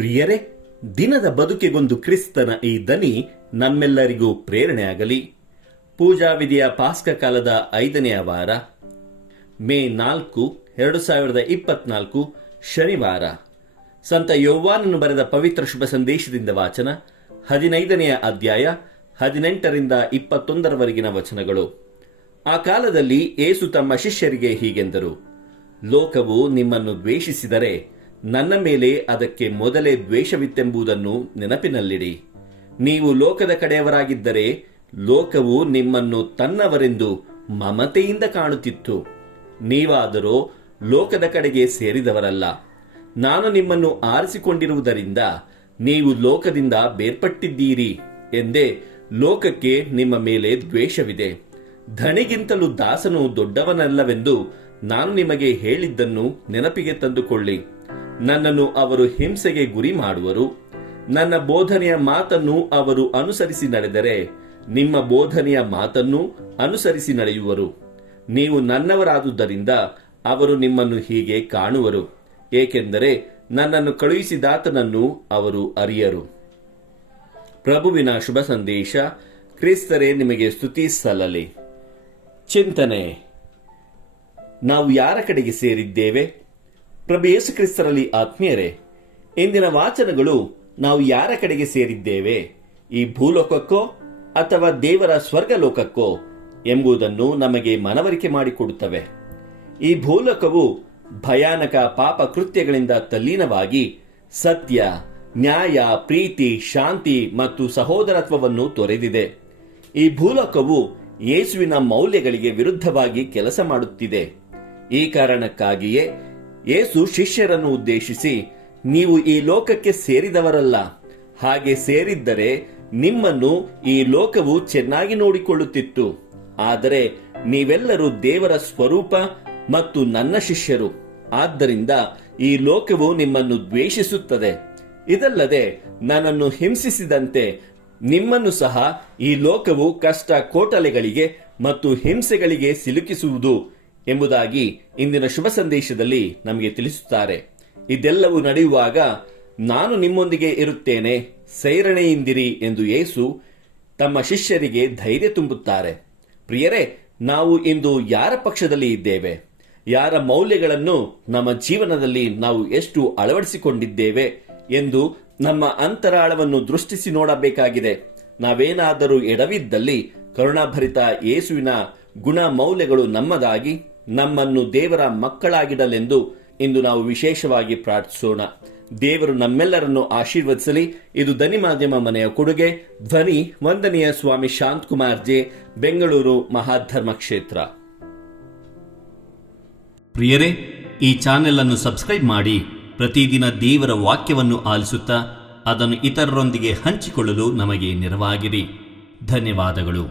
ಪ್ರಿಯರೇ, ದಿನದ ಬದುಕಿಗೊಂದು ಕ್ರಿಸ್ತನ ಈ ದನಿ ನಮ್ಮೆಲ್ಲರಿಗೂ ಪ್ರೇರಣೆಯಾಗಲಿ. ಪೂಜಾ ವಿಧಿಯ ಪಾಸ್ಕ ಕಾಲದ 5ನೆಯ ವಾರ, ಮೇ 4, 2024 ಶನಿವಾರ. ಸಂತ ಯೋವಾನನು ಬರೆದ ಪವಿತ್ರ ಶುಭ ಸಂದೇಶದಿಂದ ವಾಚನ. 15ನೆಯ ಅಧ್ಯಾಯ 18ರಿಂದ 21ರವರೆಗಿನ ವಚನಗಳು. ಆ ಕಾಲದಲ್ಲಿ ಯೇಸು ತಮ್ಮ ಶಿಷ್ಯರಿಗೆ ಹೀಗೆಂದರು: ಲೋಕವು ನಿಮ್ಮನ್ನು ದ್ವೇಷಿಸಿದರೆ ನನ್ನ ಮೇಲೆ ಅದಕ್ಕೆ ಮೊದಲೇ ದ್ವೇಷವಿತ್ತೆಂಬುದನ್ನು ನೆನಪಿನಲ್ಲಿಡಿ. ನೀವು ಲೋಕದ ಕಡೆಯವರಾಗಿದ್ದರೆ ಲೋಕವು ನಿಮ್ಮನ್ನು ತನ್ನವರೆಂದು ಮಮತೆಯಿಂದ ಕಾಣುತ್ತಿತ್ತು. ನೀವಾದರೋ ಲೋಕದ ಕಡೆಗೆ ಸೇರಿದವರಲ್ಲ. ನಾನು ನಿಮ್ಮನ್ನು ಆರಿಸಿಕೊಂಡಿರುವುದರಿಂದ ನೀವು ಲೋಕದಿಂದ ಬೇರ್ಪಟ್ಟಿದ್ದೀರಿ ಎಂದೇ ಲೋಕಕ್ಕೆ ನಿಮ್ಮ ಮೇಲೆ ದ್ವೇಷವಿದೆ. ಧಣಿಗಿಂತಲೂ ದಾಸನು ದೊಡ್ಡವನಲ್ಲವೆಂದು ನಾನು ನಿಮಗೆ ಹೇಳಿದ್ದನ್ನು ನೆನಪಿಗೆ ತಂದುಕೊಳ್ಳಿ. ನನ್ನನ್ನು ಅವರು ಹಿಂಸೆಗೆ ಗುರಿ ಮಾಡುವರು. ನನ್ನ ಬೋಧನೆಯ ಮಾತನ್ನು ಅವರು ಅನುಸರಿಸಿ ನಡೆದರೆ ನಿಮ್ಮ ಬೋಧನೆಯ ಮಾತನ್ನು ಅನುಸರಿಸಿ ನಡೆಯುವರು. ನೀವು ನನ್ನವರಾದುದರಿಂದ ಅವರು ನಿಮ್ಮನ್ನು ಹೀಗೆ ಕಾಣುವರು, ಏಕೆಂದರೆ ನನ್ನನ್ನು ಕಳುಹಿಸಿದಾತನನ್ನು ಅವರು ಅರಿಯರು. ಪ್ರಭುವಿನ ಶುಭ ಸಂದೇಶ. ಕ್ರಿಸ್ತರೇ ನಿಮಗೆ ಸ್ತುತಿ ಸಲ್ಲಲಿ. ಚಿಂತನೆ: ನಾವು ಯಾರ ಕಡೆಗೆ ಸೇರಿದ್ದೇವೆ? ಪ್ರಭು ಯೇಸು ಕ್ರಿಸ್ತರಲ್ಲಿ ಆತ್ಮೀಯರೇ, ಇಂದಿನ ವಾಚನಗಳು ನಾವು ಯಾರ ಕಡೆಗೆ ಸೇರಿದ್ದೇವೆ, ಈ ಭೂಲೋಕಕ್ಕೋ ಅಥವಾ ದೇವರ ಸ್ವರ್ಗಲೋಕಕ್ಕೋ ಎಂಬುದನ್ನು ನಮಗೆ ಮನವರಿಕೆ ಮಾಡಿಕೊಡುತ್ತವೆ. ಈ ಭೂಲೋಕವು ಭಯಾನಕ ಪಾಪ ಕೃತ್ಯಗಳಿಂದ ತಲ್ಲೀನವಾಗಿ ಸತ್ಯ, ನ್ಯಾಯ, ಪ್ರೀತಿ, ಶಾಂತಿ ಮತ್ತು ಸಹೋದರತ್ವವನ್ನು ತೊರೆದಿದೆ. ಈ ಭೂಲೋಕವು ಯೇಸುವಿನ ಮೌಲ್ಯಗಳಿಗೆ ವಿರುದ್ಧವಾಗಿ ಕೆಲಸ ಮಾಡುತ್ತಿದೆ. ಈ ಕಾರಣಕ್ಕಾಗಿಯೇ ಯೇಸು ಶಿಷ್ಯರನ್ನು ಉದ್ದೇಶಿಸಿ, ನೀವು ಈ ಲೋಕಕ್ಕೆ ಸೇರಿದವರಲ್ಲ. ಹಾಗೆ ಸೇರಿದ್ದರೆ ನಿಮ್ಮನ್ನು ಈ ಲೋಕವು ಚೆನ್ನಾಗಿ ನೋಡಿಕೊಳ್ಳುತ್ತಿತ್ತು. ಆದರೆ ನೀವೆಲ್ಲರೂ ದೇವರ ಸ್ವರೂಪ ಮತ್ತು ನನ್ನ ಶಿಷ್ಯರು. ಆದ್ದರಿಂದ ಈ ಲೋಕವು ನಿಮ್ಮನ್ನು ದ್ವೇಷಿಸುತ್ತದೆ. ಇದಲ್ಲದೆ ನನ್ನನ್ನು ಹಿಂಸಿಸಿದಂತೆ ನಿಮ್ಮನ್ನು ಸಹ ಈ ಲೋಕವು ಕಷ್ಟ ಕೋಟಲೆಗಳಿಗೆ ಮತ್ತು ಹಿಂಸೆಗಳಿಗೆ ಸಿಲುಕಿಸುವುದು ಎಂಬುದಾಗಿ ಇಂದಿನ ಶುಭ ಸಂದೇಶದಲ್ಲಿ ನಮಗೆ ತಿಳಿಸುತ್ತಾರೆ. ಇದೆಲ್ಲವೂ ನಡೆಯುವಾಗ ನಾನು ನಿಮ್ಮೊಂದಿಗೆ ಇರುತ್ತೇನೆ, ಸೈರಣೆಯಿಂದಿರಿ ಎಂದು ಯೇಸು ತಮ್ಮ ಶಿಷ್ಯರಿಗೆ ಧೈರ್ಯ ತುಂಬುತ್ತಾರೆ. ಪ್ರಿಯರೇ, ನಾವು ಇಂದು ಯಾರ ಪಕ್ಷದಲ್ಲಿ ಇದ್ದೇವೆ? ಯಾರ ಮೌಲ್ಯಗಳನ್ನು ನಮ್ಮ ಜೀವನದಲ್ಲಿ ನಾವು ಎಷ್ಟು ಅಳವಡಿಸಿಕೊಂಡಿದ್ದೇವೆ ಎಂದು ನಮ್ಮ ಅಂತರಾಳವನ್ನು ದೃಷ್ಟಿಸಿ ನೋಡಬೇಕಾಗಿದೆ. ನಾವೇನಾದರೂ ಎಡವಿದ್ದಲ್ಲಿ ಕರುಣಾಭರಿತ ಯೇಸುವಿನ ಗುಣ ಮೌಲ್ಯಗಳು ನಮ್ಮದಾಗಿ ನಮ್ಮನ್ನು ದೇವರ ಮಕ್ಕಳಾಗಿಡಲೆಂದು ಇಂದು ನಾವು ವಿಶೇಷವಾಗಿ ಪ್ರಾರ್ಥಿಸೋಣ. ದೇವರು ನಮ್ಮೆಲ್ಲರನ್ನು ಆಶೀರ್ವದಿಸಲಿ. ಇದು ಧ್ವನಿ ಮಾಧ್ಯಮ ಮನೆಯ ಕೊಡುಗೆ. ಧ್ವನಿ ವಂದನೀಯ ಸ್ವಾಮಿ ಶಾಂತಕುಮಾರ್ ಜೆ, ಬೆಂಗಳೂರು ಮಹಾಧರ್ಮ ಕ್ಷೇತ್ರ. ಪ್ರಿಯರೇ, ಈ ಚಾನೆಲ್ ಅನ್ನು ಸಬ್ಸ್ಕ್ರೈಬ್ ಮಾಡಿ ಪ್ರತಿದಿನ ದೇವರ ವಾಕ್ಯವನ್ನು ಆಲಿಸುತ್ತಾ ಅದನ್ನು ಇತರರೊಂದಿಗೆ ಹಂಚಿಕೊಳ್ಳಲು ನಮಗೆ ನೆರವಾಗಿರಿ. ಧನ್ಯವಾದಗಳು.